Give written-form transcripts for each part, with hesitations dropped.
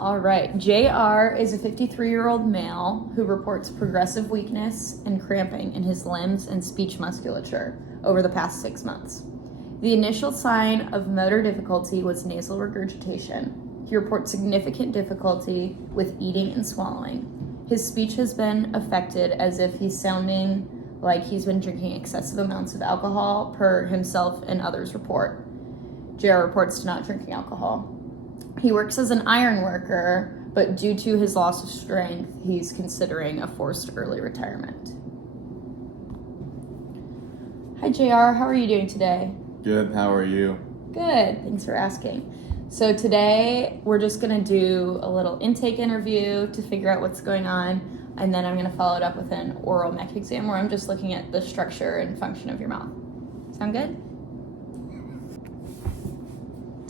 All right. JR is a 53-year-old male who reports progressive weakness and cramping in his limbs and speech musculature over the past 6 months. The initial sign of motor difficulty was nasal regurgitation. He reports significant difficulty with eating and swallowing. His speech has been affected as if he's sounding like he's been drinking excessive amounts of alcohol, per himself and others' report. JR reports to not drinking alcohol. He works as an iron worker, but due to his loss of strength, he's considering a forced early retirement. Hi, JR. How are you doing today? Good. How are you? Good. Thanks for asking. So today, we're just going to do a little intake interview to figure out what's going on, and then I'm going to follow it up with an oral mech exam where I'm just looking at the structure and function of your mouth. Sound good?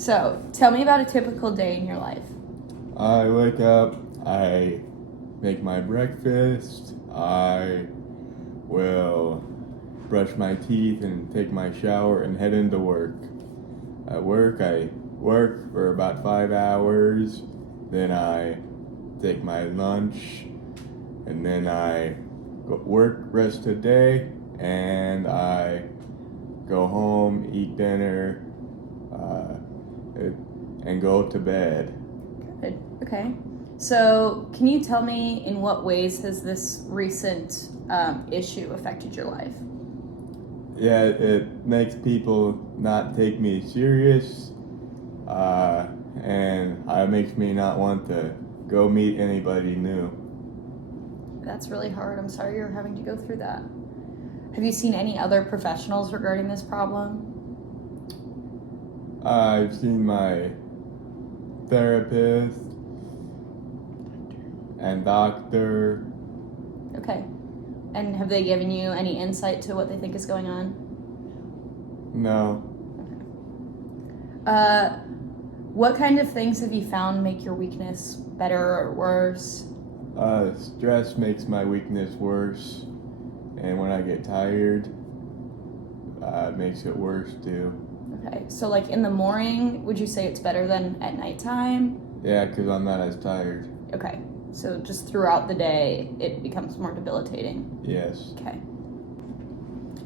So, tell me about a typical day in your life. I wake up, I make my breakfast, I will brush my teeth and take my shower and head into work. At work, I work for about 5 hours, then I take my lunch, and then I go work rest of the day, and I go home, eat dinner, and go to bed. Good. Okay. So, can you tell me in what ways has this recent issue affected your life? Yeah, it makes people not take me serious, and it makes me not want to go meet anybody new. That's really hard. I'm sorry you're having to go through that. Have you seen any other professionals regarding this problem? I've seen my therapist and doctor. Okay. And have they given you any insight to what they think is going on? No. Okay. What kind of things have you found make your weakness better or worse? Stress makes my weakness worse, and when I get tired, it makes it worse too. Okay, so like in the morning, would you say it's better than at nighttime? Yeah, because I'm not as tired. Okay, so just throughout the day, it becomes more debilitating. Yes. Okay.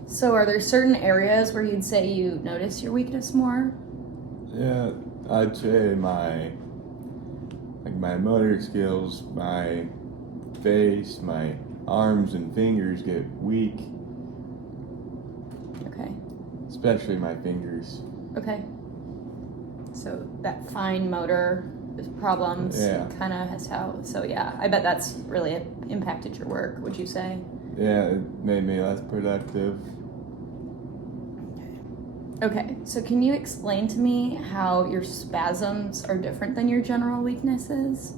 So are there certain areas where you'd say you notice your weakness more? Yeah, I'd say my motor skills, my face, my arms and fingers get weak. Okay. Especially my fingers. Okay. So that fine motor problems kind of has so yeah, I bet that's really impacted your work, would you say? Yeah, it made me less productive. Okay, so can you explain to me how your spasms are different than your general weaknesses?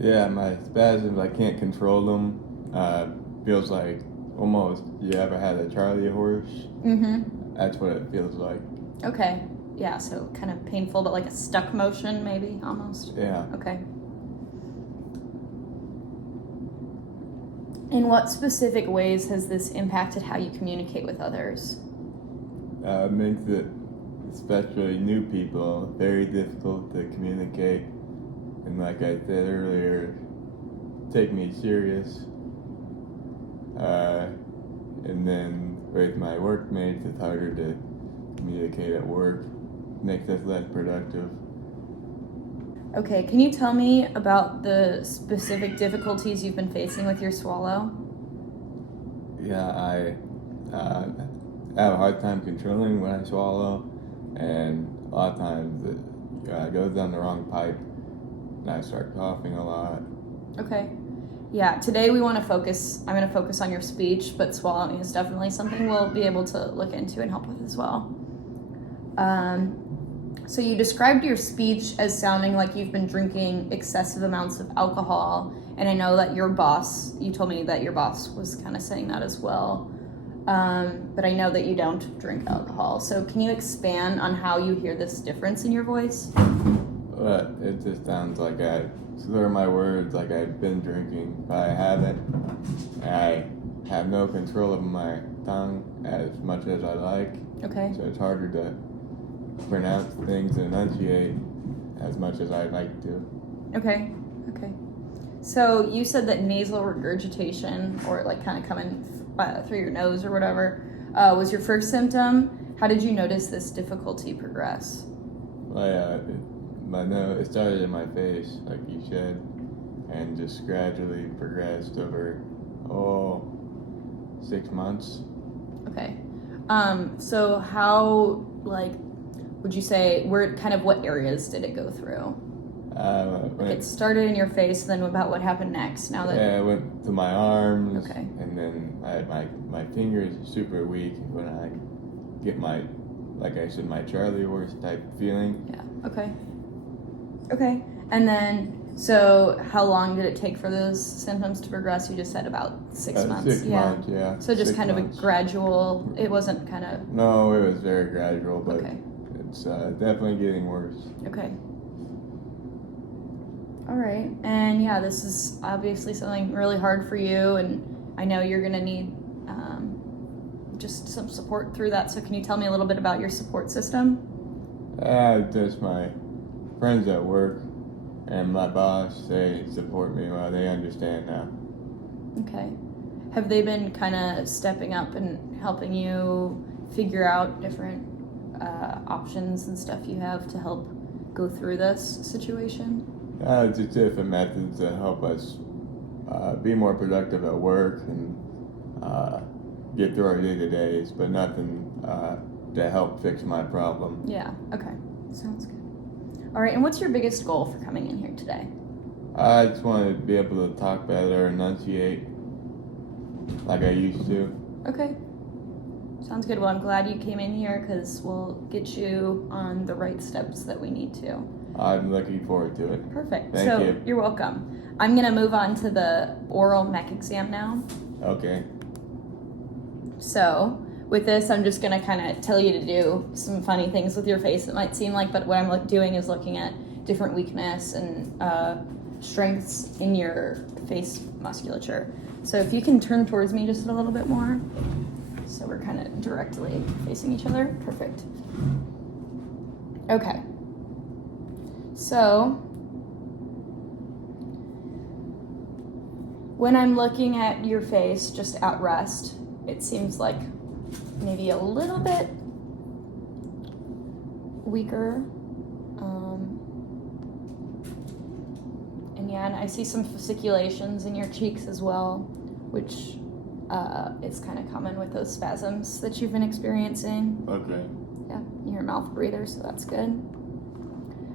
Yeah, my spasms, I can't control them. Feels like almost, you ever had a Charlie horse? Mm-hmm. That's what it feels like. Okay, yeah, so kind of painful, but like a stuck motion maybe, almost? Yeah. Okay. In what specific ways has this impacted how you communicate with others? Makes it, especially new people, very difficult to communicate. And like I said earlier, take me serious. And then with my workmates, it's harder to communicate at work. Makes us less productive. Okay, can you tell me about the specific difficulties you've been facing with your swallow? Yeah, I have a hard time controlling when I swallow, and a lot of times it goes down the wrong pipe, and I start coughing a lot. Okay. Yeah, today I'm going to focus on your speech, but swallowing is definitely something we'll be able to look into and help with as well. So you described your speech as sounding like you've been drinking excessive amounts of alcohol, and I know that you told me that your boss was kind of saying that as well. But I know that you don't drink alcohol. So can you expand on how you hear this difference in your voice? But it just sounds like I slur my words like I've been drinking, but I haven't. I have no control of my tongue as much as I like. Okay. So it's harder to pronounce things and enunciate as much as I'd like to. Okay. So you said that nasal regurgitation, or like kind of coming through your nose or whatever, was your first symptom. How did you notice this difficulty progress? My nose, it started in my face, like you said, and just gradually progressed over, 6 months. Okay. So how, like, would you say, what areas did it go through? It started in your face, then about what happened next? I went to my arms. Okay. And then I had my fingers super weak when I get like I said, my Charlie horse type feeling. Yeah. Okay. And then, so how long did it take for those symptoms to progress? You just said about 6 months. 6 months, yeah. So just 6 kind months. of a gradual. It wasn't kind of. No, it was very gradual, but Okay. it's definitely getting worse. Okay. All right. And yeah, this is obviously something really hard for you, and I know you're going to need just some support through that. So can you tell me a little bit about your support system? Just my friends at work and my boss, they support me well. They understand now. Okay. Have they been kind of stepping up and helping you figure out different options and stuff you have to help go through this situation? Just different methods to help us be more productive at work and get through our day-to-days, but nothing to help fix my problem. Yeah, okay. Sounds good. All right, and what's your biggest goal for coming in here today? I just want to be able to talk better, enunciate like I used to. Okay. Sounds good. Well, I'm glad you came in here because we'll get you on the right steps that we need to. I'm looking forward to it. Perfect. Thank you. You're welcome. I'm going to move on to the oral mech exam now. Okay. So with this, I'm just going to kind of tell you to do some funny things with your face, it might seem like, but what I'm doing is looking at different weakness and strengths in your face musculature. So if you can turn towards me just a little bit more. So we're kind of directly facing each other. Perfect. Okay. So when I'm looking at your face just at rest, it seems like maybe a little bit weaker. And I see some fasciculations in your cheeks as well, which is kind of common with those spasms that you've been experiencing. Okay. Yeah, you're a mouth breather, so that's good.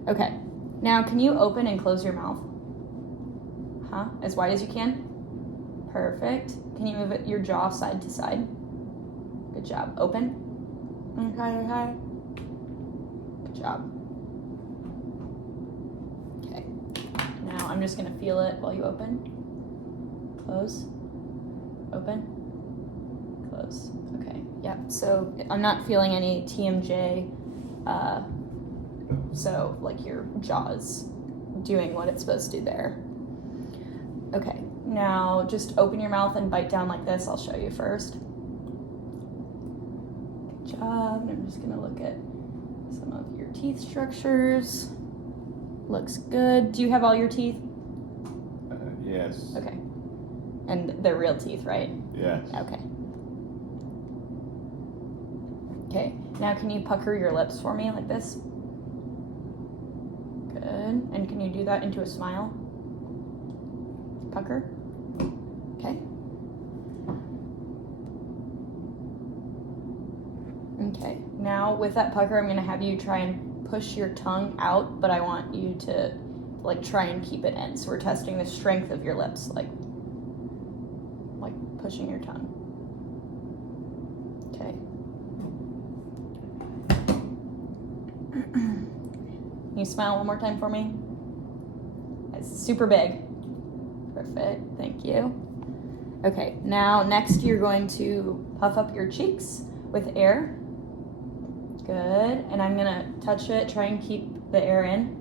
Okay, now can you open and close your mouth? As wide as you can? Perfect. Can you move your jaw side to side? Good job. Open. Okay. Good job. Okay. Now I'm just going to feel it while you open. Close. Open. Close. Okay. Yep. So I'm not feeling any TMJ. So like your jaw's doing what it's supposed to do there. Okay. Now just open your mouth and bite down like this. I'll show you first. Good job. And I'm just going to look at some of your teeth structures. Looks good. Do you have all your teeth? Yes. Okay. And they're real teeth, right? Yes. Okay. Okay. Now can you pucker your lips for me like this? Good. And can you do that into a smile? Pucker. Okay. Okay. Now with that pucker, I'm going to have you try and push your tongue out, but I want you to like try and keep it in. So we're testing the strength of your lips, like pushing your tongue. Okay. Can you smile one more time for me? It's super big. Perfect. Thank you. Okay, now next you're going to puff up your cheeks with air. Good. And I'm going to touch it, try and keep the air in.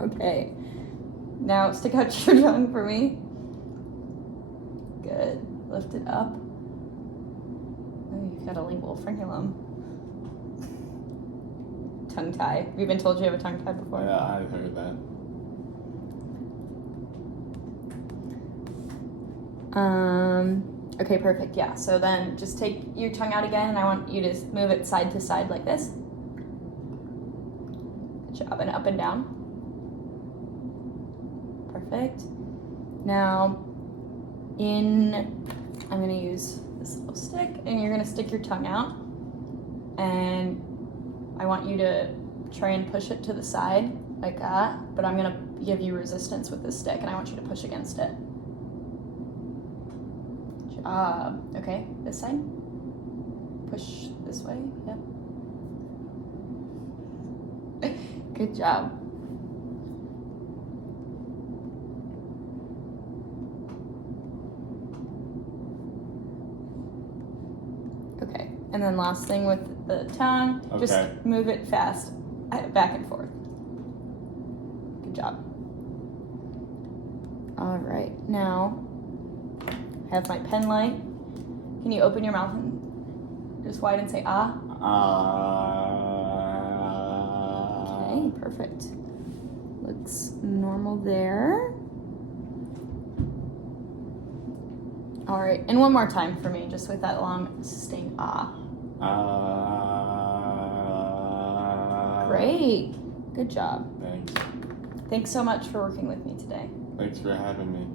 Okay. Now stick out your tongue for me. Good. Lift it up. Oh, you've got a lingual frenulum. tongue tie. Have you been told you have a tongue tie before? Yeah, I heard that. Okay, perfect. Yeah. So then just take your tongue out again, and I want you to move it side to side like this. Good job. And up and down. Perfect. Now, I'm going to use this little stick, and you're going to stick your tongue out, and I want you to try and push it to the side like that, but I'm going to give you resistance with this stick, and I want you to push against it. Good job. Okay, this side. Push this way. Yep. Good job. Okay, and then last thing with the tongue, just move it fast, back and forth. Good job. All right, now I have my pen light. Can you open your mouth and just wide and say ah? Okay, perfect. Looks normal there. All right, and one more time for me, just with that long, sustained ah. Great. Good job. Thanks. Thanks so much for working with me today. Thanks for having me.